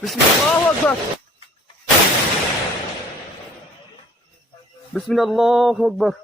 Bismillah Akbar. Bismillah Akbar.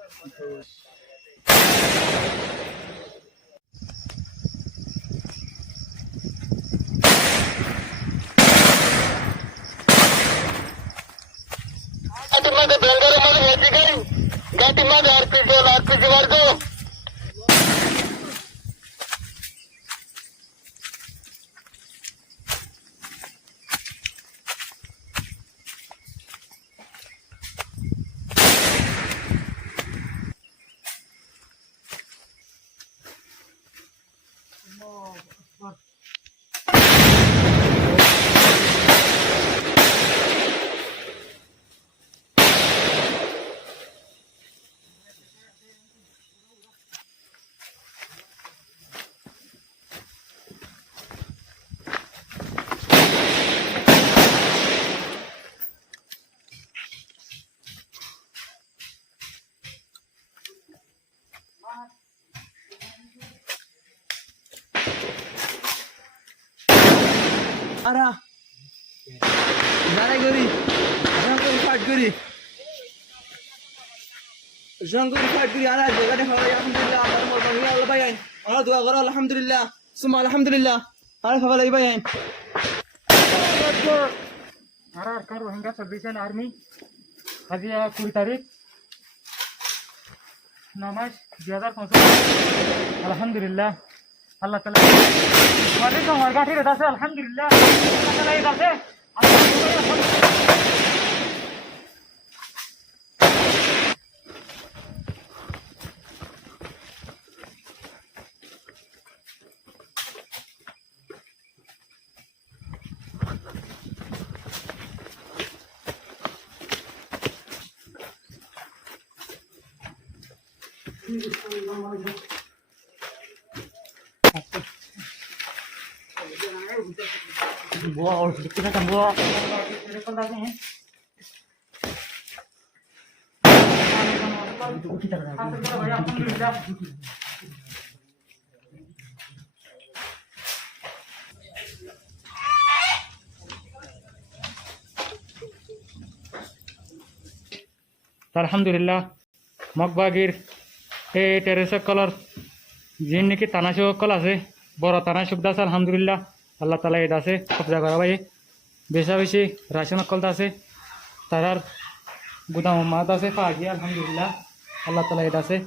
Ara, জানাই করি, জঙ্গল ফাট করি, জঙ্গল ফাট করি। আরা জায়গা দেখা হয় আলহামদুলিল্লাহ। আমার মোর বাংলা আল্লাহ ভাই আইন, আমরা দোয়া করো আলহামদুলিল্লাহ, সুমা আলহামদুলিল্লাহ। আরে খাবার লাগি ভাই আইন। RRR Rohingya Salvation Army Hazia 20 তারিখ 9 মাস 2025 আলহামদুলিল্লাহ আল্লাহ তাআলা আমাদের আমার গাঠির আছে আলহামদুলিল্লাহ আল্লাহ তাআলা এই আছে Wow, kita kan buat Alhamdulillah মগবাগির এই টেরেসের কলার যিন নাকি তানাশো কল আছে বড় তানাশক দাস আলহামদুলিল্লাহ আল্লাহ তালা এটা আছে কবজা করা ভাই বেশা বেশি রাশন কলতা আছে তারার গুদাম মাত আছে পাগিয়া আলহামদুলিল্লাহ আল্লাহ তালা এটা আছে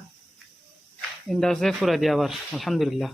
ইন্দা আছে পুরা দিয়া আবার আলহামদুলিল্লাহ।